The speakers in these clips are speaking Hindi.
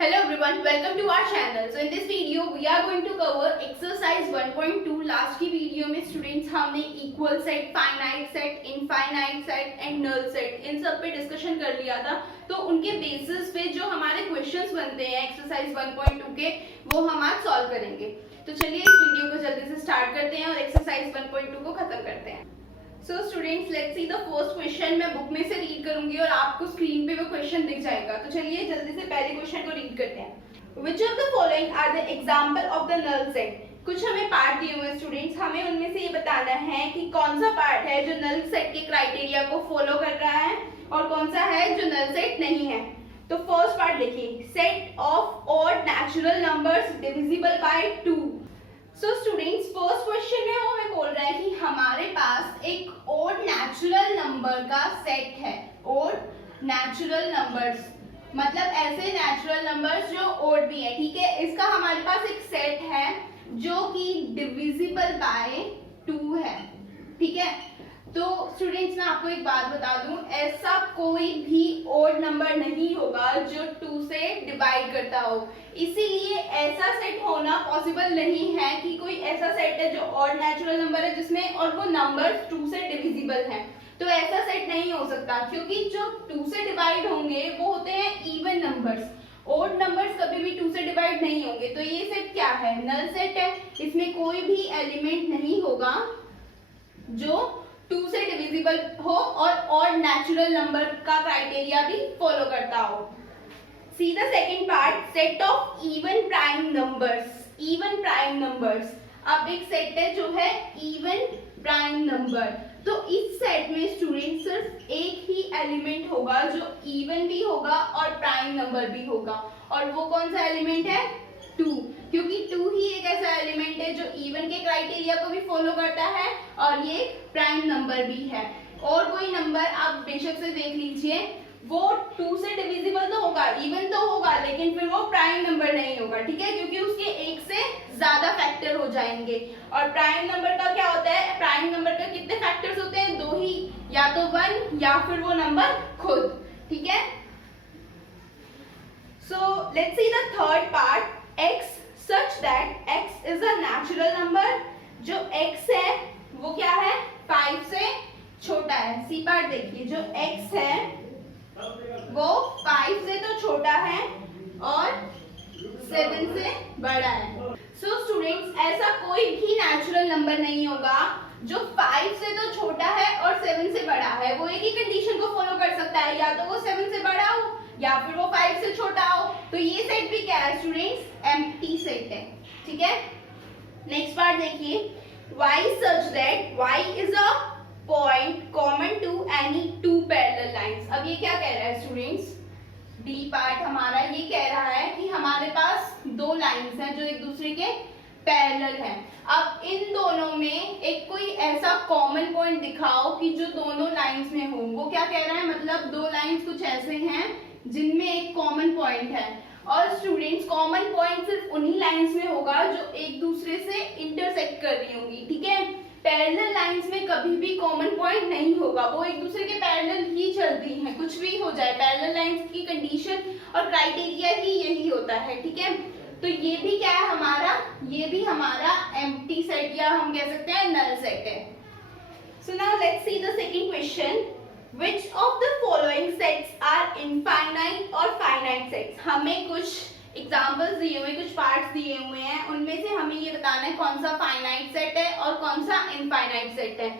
Hello everyone, welcome to our channel. So in this video we are going to cover exercise 1.2. Last की वीडियो में स्टूडेंट्स हमने equal set, finite set, infinite set and null set इन सब पे डिस्कशन कर लिया था. तो उनके बेसिस पे जो हमारे क्वेश्चंस बनते हैं एक्सरसाइज 1.2 के वो हम आज सॉल्व करेंगे. तो चलिए इस वीडियो को जल्दी से स्टार्ट करते हैं और एक्सरसाइज 1.2 को खत्म करते हैं. So students let's see the first question. मैं बुक में से रीड करूंगी और आपको स्क्रीन पे वो क्वेश्चन दिख जाएगा. तो चलिए जल्दी से पहले क्वेश्चन को रीड करते हैं. Which of the following are the example of the null set? कुछ हमें पार्ट दिए हुए हैं स्टूडेंट्स, हमें उनमें से ये बताना है कि कौन सा पार्ट है जो नल सेट के क्राइटेरिया को फॉलो कर रहा है और कौन सा है जो नल सेट नहीं है. तो फर्स्ट पार्ट देखिए, set of odd natural numbers divisible by 2. So students first question में वो हमें बोल रहा है कि हमारे पास एक ऑड नेचुरल नंबर का सेट है. ऑड नेचुरल नंबर्स मतलब ऐसे नेचुरल नंबर्स जो ऑड भी है, ठीक है. इसका हमारे पास एक सेट है जो कि डिविजिबल बाय 2 है, ठीक है. तो स्टूडेंट्स मैं आपको एक बात बता दूं, ऐसा कोई भी ऑड नंबर नहीं होगा जो 2 से डिवाइड करता हो. इसीलिए ऐसा सेट होना पॉसिबल नहीं है कि कोई ऐसा सेट है जो ऑड नेचुरल नंबर है जिसमें और वो नंबर 2 से डिविजिबल है. तो ऐसा सेट नहीं हो सकता क्योंकि जो 2 से डिवाइड होंगे वो होते हैं इवन नंबर्स. ऑड नंबर्स कभी भी 2 से डिवाइड नहीं होंगे. तो ये सेट क्या है? नल सेट है. इसमें कोई भी एलिमेंट नहीं होगा जो 2 से डिविजिबल हो और ऑड नेचुरल नंबर का क्राइटेरिया भी फॉलो करता हो. See the second part, set of even prime numbers. Even prime numbers, अब एक सेट है जो है इवन प्राइम नंबर. तो इस सेट में स्टूडेंट सिर्फ एक ही एलिमेंट होगा जो इवन भी होगा और प्राइम नंबर भी होगा. और वो कौन सा एलिमेंट है? 2. क्योंकि 2 ही एक ऐसा एलिमेंट है जो इवन के क्राइटेरिया को भी फॉलो करता है और ये प्राइम नंबर भी है. और कोई नंबर आप बेशक से देख लीजिए, वो 2 से डिविजिबल तो होगा, इवन तो होगा, लेकिन फिर वो प्राइम नंबर नहीं होगा, ठीक है, क्योंकि उसके एक से ज्यादा फैक्टर हो जाएंगे. और प्राइम नंबर का क्या होता है? प्राइम नंबर का कितने फैक्टर्स होते हैं? 2 ही, या तो 1 या फिर वो नंबर खुद, ठीक है. So let's see the third part, x such that x is a natural number. जो x है वो क्या है? 5 से छोटा है. सी पार्ट देखिए, जो x है वो 5 से तो छोटा है और 7 से बड़ा है. सो स्टूडेंट्स ऐसा कोई भी नेचुरल नंबर नहीं होगा जो 5 से तो छोटा है और 7 से बड़ा है. वो एक ही कंडीशन को फॉलो कर सकता है, या तो वो 7 से बड़ा हो या फिर वो 5 से छोटा हो. तो ये सेट भी क्या है स्टूडेंट्स? एम्प्टी सेट है, ठीक है. नेक्स्ट पार्ट देखिए, y such that y is a point common to any two parallel lines. अब ये क्या कह रहा है स्टूडेंट्स? डी पार्ट हमारा ये कह रहा है कि हमारे पास 2 लाइंस हैं जो एक दूसरे के पैरेलल हैं. अब इन दोनों में एक कोई ऐसा कॉमन पॉइंट दिखाओ कि जो दोनों लाइंस में हो. वो क्या कह रहा है? मतलब 2 लाइंस कुछ ऐसे हैं जिनमें एक कॉमन पॉइंट है. और स्टूडेंट्स कॉमन पॉइंट सिर्फ उन्हीं लाइंस में होगा जो एक दूसरे से इंटरसेक्ट कर रही होंगी, ठीक है. पैरेलल लाइंस में कभी भी कॉमन पॉइंट नहीं होगा, वो एक दूसरे के पैरेलल ही चलती हैं. कुछ भी हो जाए, पैरेलल लाइंस की कंडीशन और क्राइटेरिया ही यही होता है, ठीक है. तो ये भी क्या है हमारा? ये भी हमारा एम्प्टी सेट या हम कह सकते हैं नल सेट है. So now let's see the second question, which of the following sets are infinite और finite sets. हमें कुछ एग्जाम्पल्स दिए हुए, कुछ पार्ट्स दिए हुए हैं, उनमें से हमें ये बताना है कौन सा फाइनाइट सेट है और कौन सा इनफाइनाइट सेट है.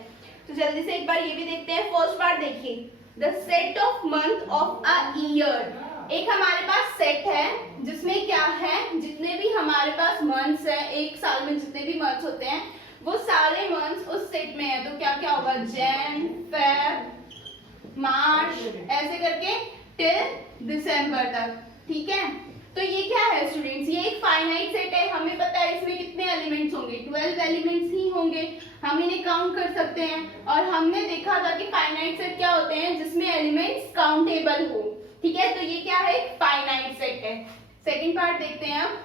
तो जल्दी से एक बार ये भी देखते हैं. फर्स्ट पार्ट देखिए, the set of month of a year. एक हमारे पास सेट है जिसमें क्या है, जितने भी हमारे पास मंथ्स है, एक साल में जितने भी मंथ्स होते हैं वो सारे मंथ्स उस सेट में है. तो क्या क्या होगा? जैन, फेब, मार्च, ऐसे करके टिल दिसंबर तक, ठीक है. तो ये क्या है स्टूडेंट्स? ये एक फाइनाइट सेट है. हमें पता है इसमें कितने एलिमेंट्स होंगे? 12 एलिमेंट्स ही होंगे. हम इन्हें काउंट कर सकते हैं और हमने देखा था कि फाइनाइट सेट क्या होते हैं? जिसमें एलिमेंट्स काउंटेबल हो, ठीक है. तो ये क्या है? फाइनाइट सेट है. सेकंड पार्ट देखते हैं अब.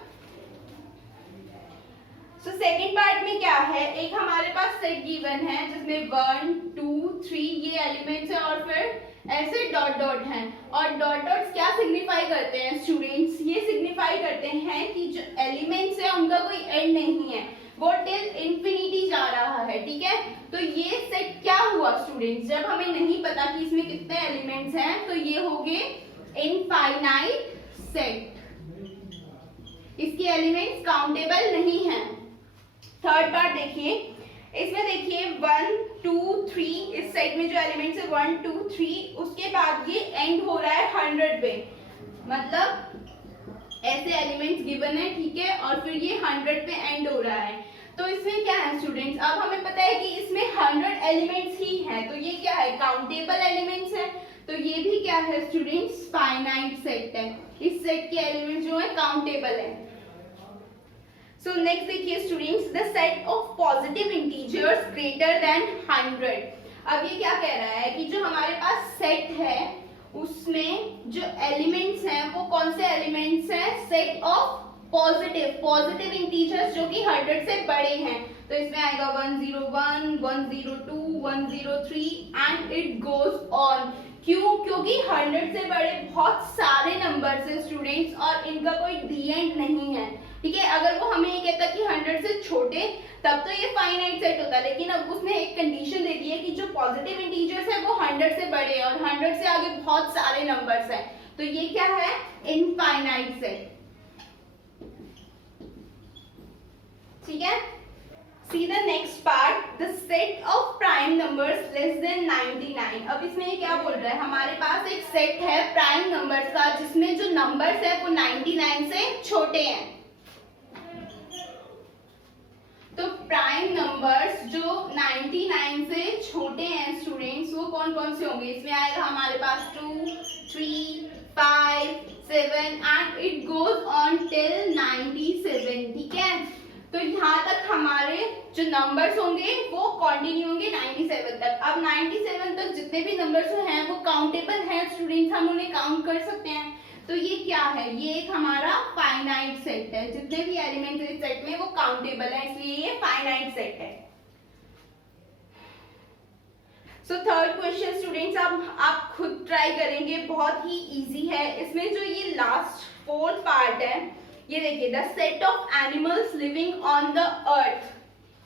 सो सेकंड पार्ट में क्या है? एक हमारे पास सेट गिवन है जिसमें 1 2 3 ये एलिमेंट्स हैं और फिर ऐसे डॉट डॉट हैं. और डॉट डॉट्स क्या सिग्निफाई करते हैं स्टूडेंट्स? ये सिग्निफाई नहीं पता कि इसमें कितने एलिमेंट्स हैं, तो ये हो गए इनफाइनाइट सेट, इसके एलिमेंट्स काउंटेबल नहीं हैं। थर्ड पार्ट देखिए, इसमें देखिए 1 2 3, इस सेट में जो एलिमेंट्स है 1 2 3, उसके बाद ये एंड हो रहा है 100 पे, मतलब ऐसे एलिमेंट्स गिवन है, ठीक है, और फिर ये 100 पे एंड हो रहा है। तो इसमें क्या है स्टूडेंट्स, अब हमें पता है कि इसमें 100 एलिमेंट्स ही हैं, तो ये क्या है, काउंटेबल एलिमेंट्स है। तो ये भी क्या है स्टूडेंट्स, फाइनाइट सेट है, इस सेट के एलिमेंट्स जो है काउंटेबल है। सो नेक्स्ट देखिए students, the set of positive integers greater than 100। अब ये क्या कह रहा है कि जो हमारे पास सेट है उसमें जो एलिमेंट्स हैं वो कौन से एलिमेंट्स हैं, सेट ऑफ पॉजिटिव इंटीजर्स जो कि 100 से बड़े हैं। तो इसमें आएगा 101 102 103 एंड इट गोज ऑन। क्यों, क्योंकि 100 से बड़े बहुत सारे नंबर्स हैं स्टूडेंट्स और इनका कोई डी एंड नहीं है, ठीक है। अगर वो हमें ये कहता कि 100 से छोटे, तब तो ये फाइनाइट सेट होता, लेकिन अब उसने एक कंडीशन दे दी है कि जो पॉजिटिव इंटीजर्स है वो 100 से बड़े हैं और 100 से आगे बहुत सारे नंबर्स हैं, तो ये क्या है, इनफाइनाइट सेट, ठीक है। See the next part, the set of prime numbers less than 99। अब इसमें ये क्या बोल रहा है, हमारे पास एक सेट है प्राइम नंबर्स का जिसमें जो नंबर्स है वो 99 से छोटे हैं। तो प्राइम नंबर्स जो 99 से छोटे हैं स्टूडेंट्स, वो कौन कौन से होंगे, इसमें आएगा हमारे पास 2 3 5 7 and it goes on till 97, ठीक है। तो यहाँ तक हमारे जो नंबर्स होंगे वो कंटिन्यू होंगे 97 तक। अब 97 तक जितने भी नंबर्स हैं वो काउंटेबल हैं स्टूडेंट्स, हम उन्हें काउंट कर सकते हैं। तो ये क्या है, ये एक हमारा फाइनाइट सेट है, जितने भी एलिमेंट्स इस सेट में वो काउंटेबल है, इसलिए ये फाइनाइट सेट है। सो थर्ड क्वेश्चन स्टूडेंट्स, अब आप खुद ट्राई करेंगे, बहुत ही इजी है। इसमें जो ये लास्ट फोर्थ पार्ट है, ये देखिए, the set of animals living on the earth,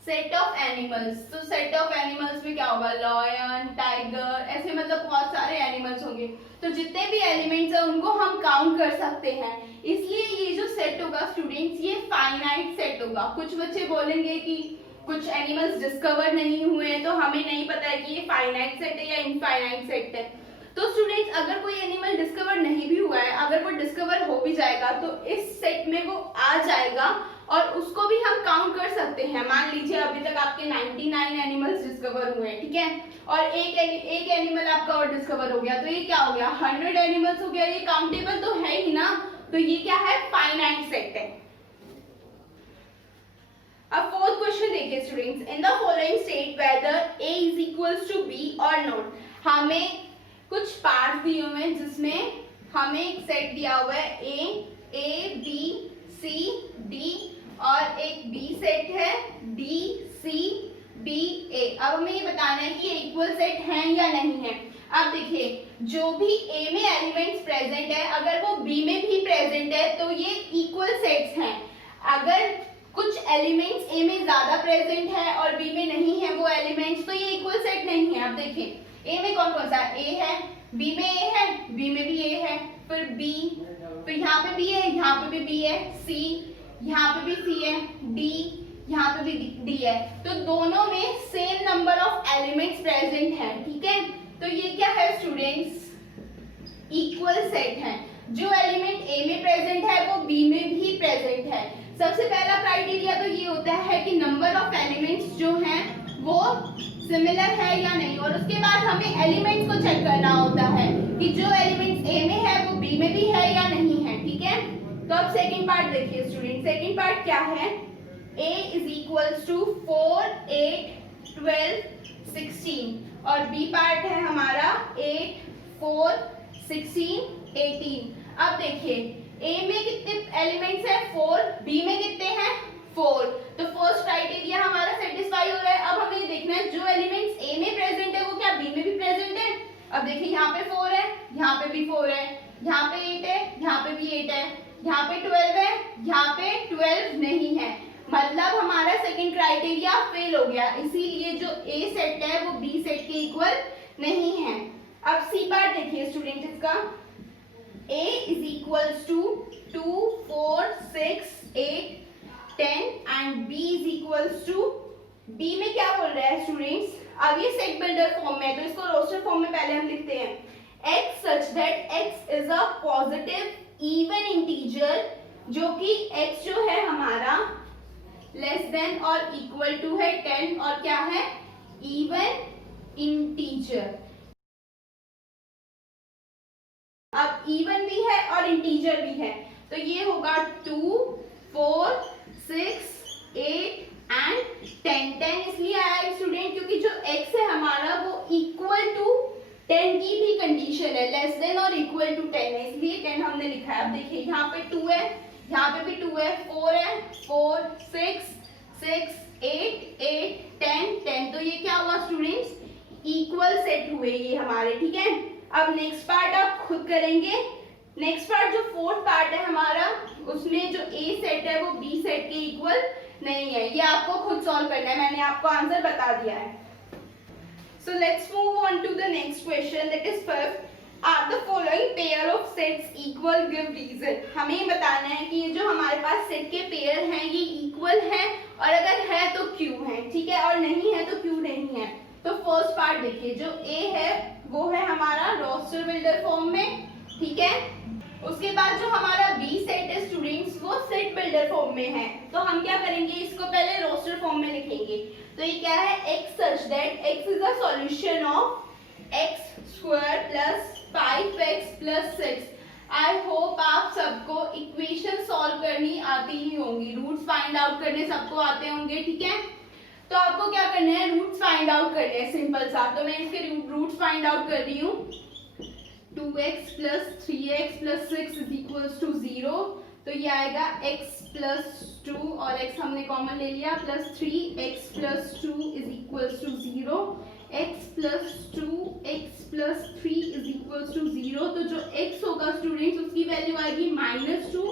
set of animals. तो सेट ऑफ एनिमल्स में क्या होगा, लॉयन, टाइगर, ऐसे मतलब बहुत सारे एनिमल्स होंगे। तो जितने भी एलिमेंट्स हैं उनको हम काउंट कर सकते हैं, इसलिए ये जो सेट होगा स्टूडेंट्स ये फाइनाइट सेट होगा। कुछ बच्चे बोलेंगे कि कुछ एनिमल्स डिस्कवर नहीं हुए हैं, तो हमें नहीं पता है कि ये फाइनाइट सेट है या इनफाइनाइट सेट है। तो स्टूडेंट्स अगर कोई एनिमल डिस्कवर नहीं भी हुआ है, अगर वो डिस्कवर हो भी जाएगा तो इस सेट में वो आ जाएगा और उसको भी हम काउंट कर सकते हैं। मान लीजिए अभी तक आपके 99 एनिमल्स डिस्कवर हुए हैं, ठीक है, और एक एनिमल आपका और डिस्कवर हो गया, तो ये क्या हो गया, 100 एनिमल्स हो गया, ये काउंटेबल तो है ही ना, तो ये क्या है, फाइनाइट सेट है। अब फोर्थ क्वेश्चन देखिए students, in the following state whether a is equals to b और नॉट। हमें कुछ पार्ट्स दिए हुए हैं जिसमें हमें एक सेट दिया हुआ है a b c d और एक b सेट है d c b a। अब हमें ये बताना है कि ये इक्वल सेट हैं या नहीं है। अब देखिए, जो भी a में एलिमेंट्स प्रेजेंट है अगर वो b में भी प्रेजेंट है तो ये इक्वल सेट्स हैं। अगर कुछ एलिमेंट्स a में ज्यादा प्रेजेंट है और b में नहीं है वो एलिमेंट्स, तो ये इक्वल सेट नहीं है। अब देखिए, a में कौन कौन सा, a है, b में a है, b में भी a है, फिर b, फिर यहाँ पे b है, यहाँ पे भी b है, c, यहाँ पे भी c है, d, यहाँ पे भी d है। तो दोनों में same number of elements present हैं, ठीक है। तो ये क्या है स्टूडेंट्स, इक्वल सेट है। जो एलिमेंट a में प्रेजेंट है वो b में भी प्रेजेंट है। सबसे पहला क्राइटेरिया तो ये होता है कि नंबर ऑफ एलिमेंट्स जो हैं वो सिमिलर है या नहीं, और उसके बाद हमें एलिमेंट्स को चेक करना होता है कि जो एलिमेंट्स a में है वो b में भी है या नहीं है, ठीक है। तो अब सेकंड पार्ट देखिए स्टूडेंट, सेकंड पार्ट क्या है, a इज इक्वल्स टू 4 8 12 16 और b पार्ट है हमारा 8 4 16 18। अब देखिए, a में कितने एलिमेंट्स हैं, 4, b में कितने हैं, 4। तो फर्स्ट क्राइटेरिया हमारा सेटिस्फाई हो रहा है। अब हमें ये देखना है जो एलिमेंट्स a में प्रेजेंट है वो क्या b में भी प्रेजेंट है। अब देखिए, यहाँ पे 4 है, यहाँ पे भी 4 है, यहाँ पे 8 है, यहाँ पे भी 8 है, यहाँ पे 12 है, यहाँ पे 12 नहीं है, मतलब हमारा सेकंड क्राइटेरिया फेल हो गया। इसीलिए जो a सेट है वो b सेट के इक्वल नहीं है। अब सी पार्ट देखिए स्टूडेंट इसका, a is equals to 2 4 6 8 10 and b is equals to, b में क्या बोल रहा है स्टूडेंट्स, अब ये सेट बिल्डर फॉर्म में है तो इसको रोस्टर फॉर्म में पहले हम लिखते हैं, x such that x is a positive even integer, जो कि x जो है हमारा लेस देन और इक्वल टू है 10 और क्या है इवन इंटीजर। अब इवन भी है और इंटीजर भी है तो ये होगा 2 4 6 8 एंड 10 इसलिए आया स्टूडेंट क्योंकि जो x है हमारा वो इक्वल टू 10 की भी कंडीशन है, लेस देन और इक्वल टू 10 है इसलिए 10 हमने लिखा है। अब देखिए यहाँ पे 2 है, यहाँ पे भी 2 है, 4 है, 4 6 6 8 8 10 तो ये क्या हुआ स्टूडेंट्स, इक्वल सेट हुए ये हमारे, ठीक है। अब नेक्स्ट पार्ट आप खुद करेंगे। नेक्स्ट पार्ट जो फोर्थ पार्ट है हमारा, उसमें जो ए सेट है वो बी सेट के इक्वल नहीं है, ये आपको खुद सॉल्व करना है, मैंने आपको आंसर बता दिया है। So let's move on to the next question, that is fifth, are the following pair of sets equal, give reason. हमें ये बताना है कि ये जो हमारे पास सेट के पेयर हैं ये इक्वल हैं और अगर है तो क्यों है, ठीक है, और नहीं है तो क्यों नहीं है। तो फर्स्ट पार्ट देखिए, जो ए है वो है हमारा रोस्टर बिल्डर फॉर्म में, ठीक है। उसके बाद जो हमारा बी सेट है स्टूडेंट्स वो सेट बिल्डर फॉर्म में है, तो हम क्या करेंगे इसको पहले रोस्टर फॉर्म में लिखेंगे। तो ये क्या है, x such that x is the solution of x square plus 5x plus 6। I hope आप सबको इक्वेशन सॉल्व करनी आती ही होंगी, रूट्स फाइंड आउट करने सबको आते होंगे, ठीक है। तो आपको क्या करना है, रूट्स फाइंड आउट करने हैं, सिंपल सा। तो मैं इसके रूट्स फाइंड आउट कर रही हूँ। 2x plus 3x plus 6 is equals to 0, तो ये आएगा x प्लस 2 और x हमने कॉमन ले लिया plus 3x plus 2 is equals to 0, x plus 2 x plus 3 is equals to 0। तो जो x होगा स्टूडेंट्स उसकी वैल्यू आएगी -2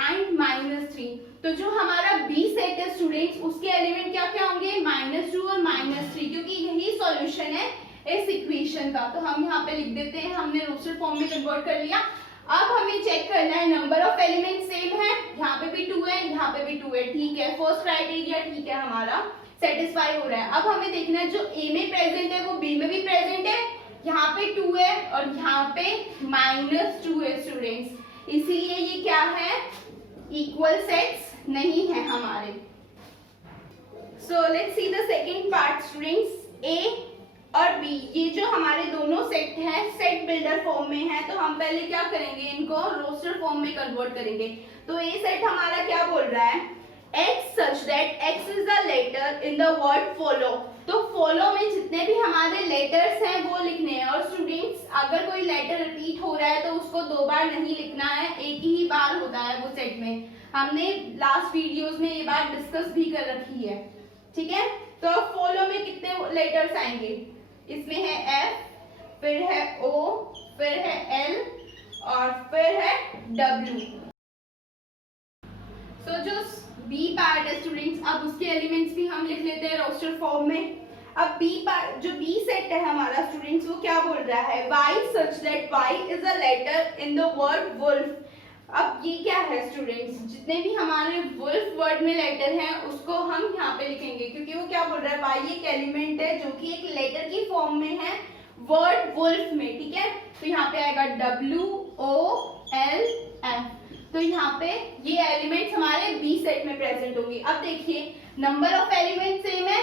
एंड -3। तो जो हमारा b सेट है स्टूडेंट्स उसके एलिमेंट क्या क्या होंगे, -2 और -3, क्योंकि यही सॉल्यूशन है इस इक्वेशन का। तो हम यहाँ पे लिख देते हैं, हमने रोस्टर फॉर्म में कन्वर्ट कर लिया। अब हमें चेक करना है नंबर ऑफ एलिमेंट सेम है, यहाँ पे भी 2 है, यहाँ पे भी 2 है, ठीक है। फर्स्ट क्राइटेरिया ठीक है हमारा सेटिस्फाई हो रहा है। अब हमें देखना है जो a में प्रेजेंट है वो b में भी प्रेजेंट है, यहाँ पे 2 है और यहाँ पे -2 है स्टूडेंट्स, इसीलिए ये क्या है, इक्वल सेट्स नहीं है हमारे। So let's see the second part students, a और b ये जो हमारे दोनों सेट हैं सेट बिल्डर फॉर्म में है, तो हम पहले क्या करेंगे, इनको रोस्टर फॉर्म में कन्वर्ट करेंगे। तो a सेट हमारा क्या बोल रहा है, x such that x is the letter in the word follow। तो follow में जितने भी हमारे लेटर्स हैं वो लिखने हैं। और स्टूडेंट्स अगर कोई लेटर रिपीट हो रहा है तो उसको 2 बार नहीं लिखना है, एक ही बार होता है वो सेट में। हमने लास्ट वीडियोस में ये बात डिस्कस भी कर रखी है, ठीक है। तो फॉलो में कितने लेटर्स आएंगे, इसमें है F, फिर है O, फिर है L और फिर है W। तो जो B पार्ट है स्टूडेंट्स, अब उसके एलिमेंट्स भी हम लिख लेते हैं रोस्टर फॉर्म में। अब B पार्ट जो B सेट है हमारा स्टूडेंट्स वो क्या बोल रहा है, Y such that Y is a letter in the word wolf। अब ये क्या है स्टूडेंट्स, जितने भी हमारे वुल्फ वर्ड में लेटर हैं उसको हम यहाँ पे लिखेंगे, क्योंकि वो क्या बोल रहा है, वाई एक एलिमेंट है जो कि एक लेटर की फॉर्म में है वर्ड वुल्फ में, ठीक है। तो यहाँ पे आएगा WOLF। तो यहाँ पे ये एलिमेंट्स हमारे बी सेट में प्रेजेंट होंगे। अब देखिए नंबर ऑफ एलिमेंट सेम है,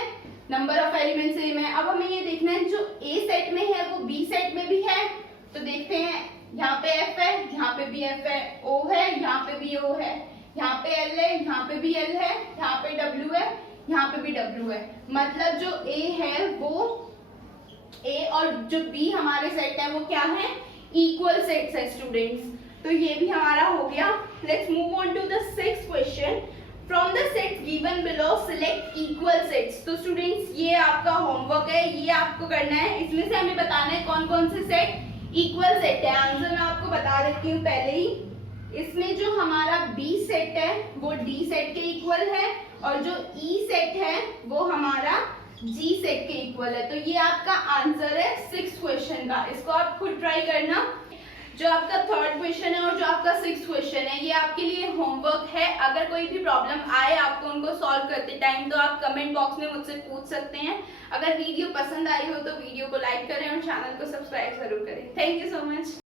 नंबर ऑफ एलिमेंट सेम है। अब हमें ये देखना है जो ए सेट में है वो बी सेट में भी है। तो देखते हैं, यहाँ पे F है, यहाँ पे भी F है, O है, यहाँ पे भी O है, यहाँ पे L है, यहाँ पे भी L है, यहाँ पे W है, यहाँ पे भी W है। मतलब जो A है वो A और जो B हमारे सेट है वो क्या है, इक्वल सेट्स है स्टूडेंट्स। तो ये भी हमारा हो गया। Let's move on to the sixth question, from the sets given below select equal sets. तो स्टूडेंट्स ये आपका होमवर्क है, ये आपको करना है। इसमें से हमें बताना है कौन कौन से सेट इक्वल सेट है। आंसर मैं आपको बता देती हूँ पहले ही। इसमें जो हमारा B सेट है वो D सेट के इक्वल है और जो E सेट है वो हमारा जी सेट के इक्वल है। तो ये आपका आंसर है 6th क्वेश्चन का। इसको आप खुद ट्राई करना। जो आपका 3rd क्वेश्चन है और जो आपका 6th क्वेश्चन है, ये आपके लिए होमवर्क है। अगर कोई भी प्रॉब्लम आए आपको उनको सॉल्व करते टाइम, तो आप कमेंट बॉक्स में मुझसे पूछ सकते हैं। अगर वीडियो पसंद आई हो तो वीडियो को लाइक करें और चैनल को सब्सक्राइब जरूर करें। Thank you so much.